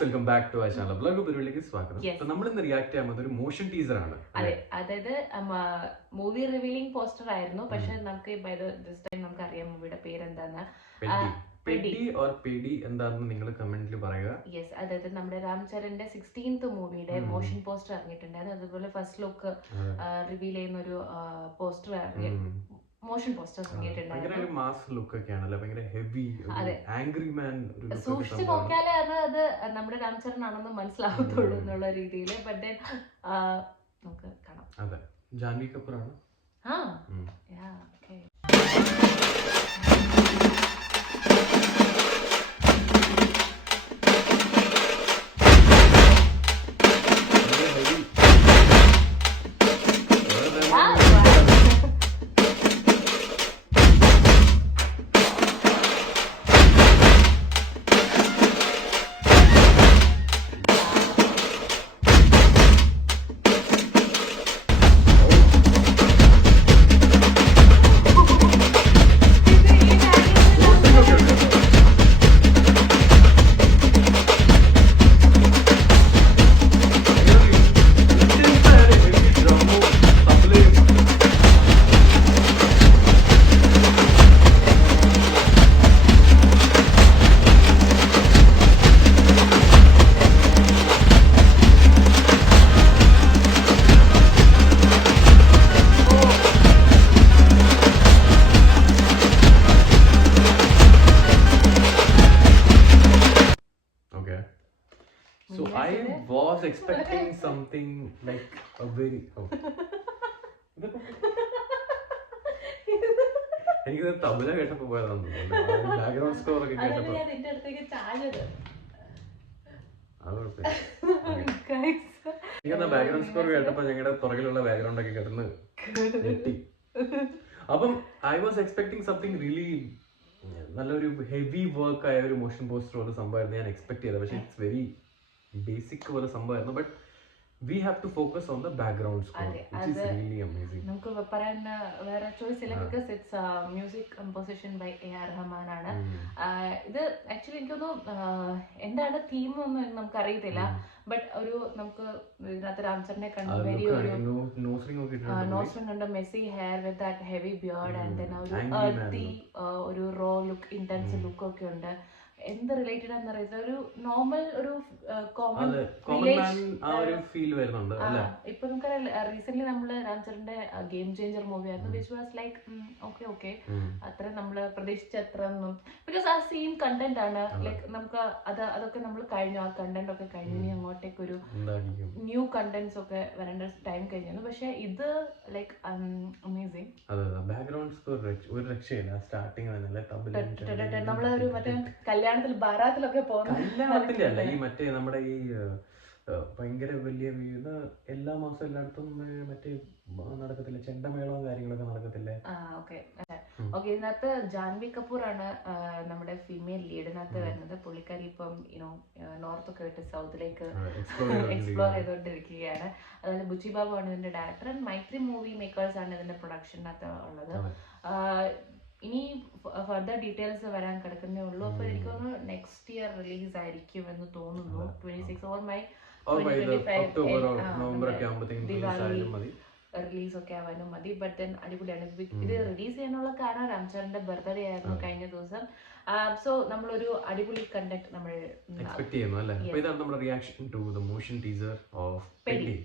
Welcome back to our channel blog പരിപാടിയിലേക്ക് സ്വാഗതം. അപ്പോൾ നമ്മൾ ഇന്ന് റിയാക്ട് ചെയ്യാൻ ഒരു മോഷൻ ടീസർ ആണ്. അതെ, അതായത് മൂവി റിവീലിംഗ് പോസ്റ്റർ ആയിരുന്നു. പക്ഷെ നമുക്ക് ദിസ് ടൈം നമുക്ക് അറിയാം മൂവിയുടെ പേരെന്താന്ന്. പെഡി ഓർ പെഡി എന്താണെന്ന് നിങ്ങൾ കമന്റിൽ പറയുക. യെസ്, അതായത് നമ്മുടെ രാംചരന്റെ 16th മൂവിയുടെ മോഷൻ പോസ്റ്റർ ഇറങ്ങിയിട്ടുണ്ടായിരുന്നു. അതുപോലെ ഫസ്റ്റ് ലുക്ക് റിവീൽ ചെയ്യുന്ന ഒരു പോസ്റ്റർ മോഷൻ പോസ്റ്റേഴ്സ് ഇറങ്ങിയിട്ടുണ്ടായിരുന്നു. മാസ് ലുക്ക് ഒക്കെ ആണല്ലോ, ഭയങ്കര ഹെവി ആംഗ്രി മാൻ. സൂക്ഷിച്ച് നോക്കിയാലേ അത് നമ്മുടെ രാംചരനാണെന്ന് മനസ്സിലാവത്തുള്ളൂ എന്നുള്ള രീതിയിൽ. ബട്ട് ദെൻ നമുക്ക് കാണാം. അതെ, ജാൻവി കപൂർ ആണ്. So I was expecting something like a very എനിക്ക് തമിഴ കേട്ടപ്പോ പോയതാണ് ബാക്ക്ഗ്രൗണ്ട് സ്കോർ ഒക്കെ കേട്ടപ്പോ. എനിക്കെന്നാ ബാക്ക്ഗ്രൗണ്ട് സ്കോർ കേട്ടപ്പോ ഞങ്ങളുടെ പുറകിലുള്ള ബാക്ക്ഗ്രൗണ്ട് ഒക്കെ കിടന്ന് ഞെട്ടി. അപ്പം I was expecting something really നല്ലൊരു ഹെവി വർക്ക് ആയ ഒരു മോഷൻ പോസ്റ്റർ പോലെ സംഭവമായിരുന്നു ഞാൻ എക്സ്പെക്ട് ചെയ്തത്. പക്ഷെ ഇറ്റ്സ് വെരി ബേസിക് പോലെ സംഭവമായിരുന്നു. But we have to focus on the background score, which is really amazing. നമുക്ക് പറയാൻ വേറെ ചോയ്സ് ഇല്ല, because it's music composition by A R. Rahman ആണ്. ഇത് ആക്ച്വലി എനിക്കൊന്നും എന്താണ് തീം ഒന്നും നമുക്ക് അറിയത്തില്ല. ബട്ട് ഒരു നമുക്ക് ഇതിനകത്ത് രാംചരനെ കണ്ട വെരി ഒരു നോസ്ട്രിങ് കണ്ട Messi hair with that heavy beard and then ഒരു റോ ലുക്ക് ഇന്റൻസ് ലുക്ക് ഒക്കെ ഉണ്ട്. എന്ത് റിലേറ്റഡ് ആണെന്ന് അറിയാം, ഒരു നോർമൽ ഒരു കോമൺ ഇപ്പൊ നമുക്ക് റീസെന്റ് നമ്മള് രാംചരന്റെ ഗെയിം ചേഞ്ചർ മൂവി ആയിരുന്നു, വിച്ച് വാസ് ലൈക്ക് ഓക്കെ അത്ര നമ്മള് പ്രതീക്ഷിച്ച അത്ര ഒന്നും, ബിക്കോസ് ആ സെയിം കണ്ടന്റ് ആണ്. ലൈക്ക് നമുക്ക് അതൊക്കെ നമ്മൾ കഴിഞ്ഞു, ആ കണ്ടന്റ് ഒക്കെ കഴിഞ്ഞു. ഇനി അങ്ങോട്ടേക്ക് ഒരു ന്യൂ കണ്ടന്റ്സ് ഒക്കെ വരേണ്ട ടൈം കഴിഞ്ഞു. പക്ഷെ ഇത് ലൈക്ക് അമേസിങ്. നമ്മളൊരു മറ്റേ കല്യാണത്തിൽ ബാരാത്തിലൊക്കെ കല്യാണത്തിന്റെ അല്ല, ഈ മറ്റേ നമ്മുടെ ഈ ഭയങ്കര വലിയ എല്ലാ മാസവും എല്ലായിടത്തും മറ്റേ നടക്കത്തില്ല, ചെണ്ടമേളവും കാര്യങ്ങളൊക്കെ നടക്കത്തില്ലേ. ഇതിനകത്ത് ജാൻവി കപൂർ ആണ് നമ്മുടെ ഫീമെയിൽ ലീഡിനകത്ത് വരുന്നത്. പുള്ളിക്കാരി ഇപ്പം നോർത്ത് ഒക്കെ വിട്ട് സൗത്തിലേക്ക് എക്സ്പ്ലോർ ചെയ്തുകൊണ്ടിരിക്കുകയാണ്. അതുപോലെ ബുച്ചി ബാബു ആണ് ഇതിന്റെ director. And Mythri Movie Makers ആണ് ഇതിന്റെ പ്രൊഡക്ഷനകത്ത് ഉള്ളത്. ഇനി ഫർദർ ഡീറ്റെയിൽസ് വരാൻ കിടക്കുന്നേ ഉള്ളൂ. അപ്പൊ എനിക്ക് തോന്നുന്നു നെക്സ്റ്റ് ഇയർ റിലീസ് ആയിരിക്കും എന്ന് തോന്നുന്നു. 26 ഓർ മൈ റിലീസ് ഒക്കെ ആവാനും മതി. ബട്ട് ദെൻ അടിപൊളിയാണ്. ഇത് റിലീസ് ചെയ്യാനുള്ള കാരണം രാംചരന്റെ ബർത്ത്ഡേ ആയിരുന്നു കഴിഞ്ഞ ദിവസം. സോ നമ്മളൊരു അടിപൊളി കണ്ടന്റ് നമ്മൾ എക്സ്പെക്ട് ചെയ്യുന്നു അല്ലേ. ഇതാണ് നമ്മുടെ reaction to the motion teaser of പെഡി.